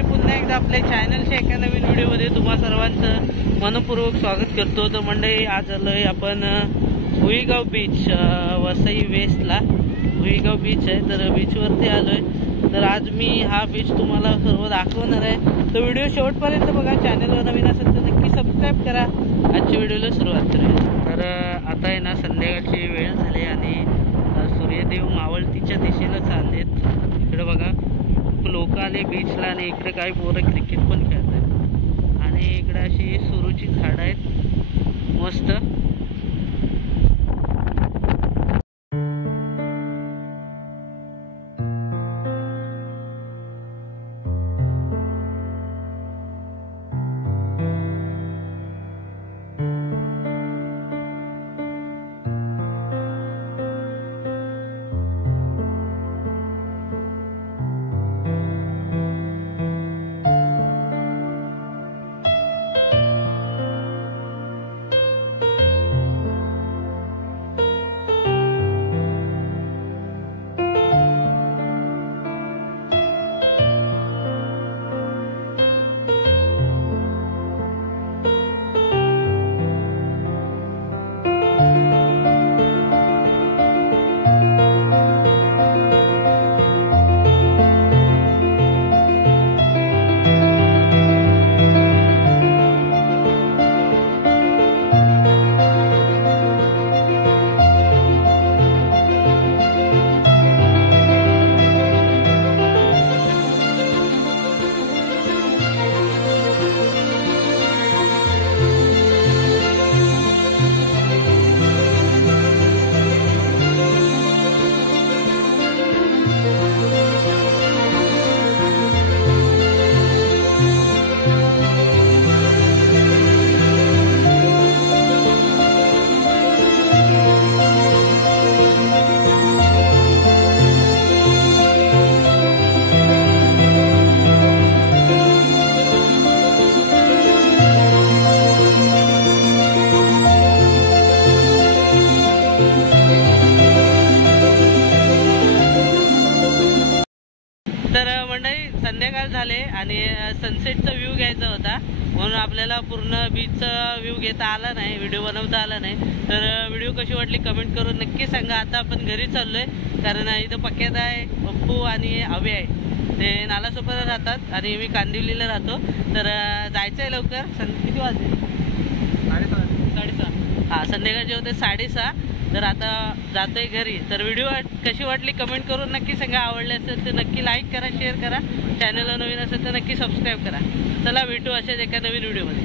मंडळी, पुन्हा एकदा आपल्या चॅनलच्या एका नवीन व्हिडिओमध्ये तुम्हा सर्वांचं मनपूर्वक स्वागत करतो। तर मंडळी, आज आलोय आपण भुईगाव बीच, वसई वेस्टला भुईगाव बीच आहे। तर बीचवरती आलोय। तर आज मी हा बीच तुम्हाला सर्व दाखवणार आहे। तर व्हिडिओ शेवटपर्यंत बघा। चॅनलवर नवीन असेल तर नक्की सबस्क्राईब करा। आजच्या व्हिडिओला सुरुवात करूया। तर आता आहे ना, संध्याकाळची वेळ झाली आणि सूर्यदेव मावळतीच्या दिशेला चाललेत। इकडे बघा, लोक आले बीचला आणि इकडे काही पोरं क्रिकेट पण खेळतात आणि इकडे अशी सुरूची झाडं आहेत मस्त। तर मंडळी, संध्याकाळ झाले आणि सनसेटचा व्ह्यू घ्यायचा होता, म्हणून आपल्याला पूर्ण बीचचा व्ह्यू घेता आला नाही, व्हिडिओ बनवता आला नाही। तर व्हिडिओ कशी वाटली कमेंट करून नक्की सांगा। आता आपण घरी चाललोय, कारण इथं पक्यात आहे, पप्पू आणि अभय आहे, ते नालासोपारा राहतात आणि मी कांदिवलीला राहतो। तर जायचं आहे लवकर। किती वाजले? 6:30। हां, संध्याकाळचे होते 6:30। तर आता जातोय घरी। तर व्हिडिओ कशी वाटली कमेंट करून नक्की सांगा। आवडले असेल तर नक्की लाईक करा, शेअर करा। चॅनलला नवीन असेल तर नक्की सबस्क्राईब करा। चला, भेटू अशाच एका नवीन व्हिडिओमध्ये।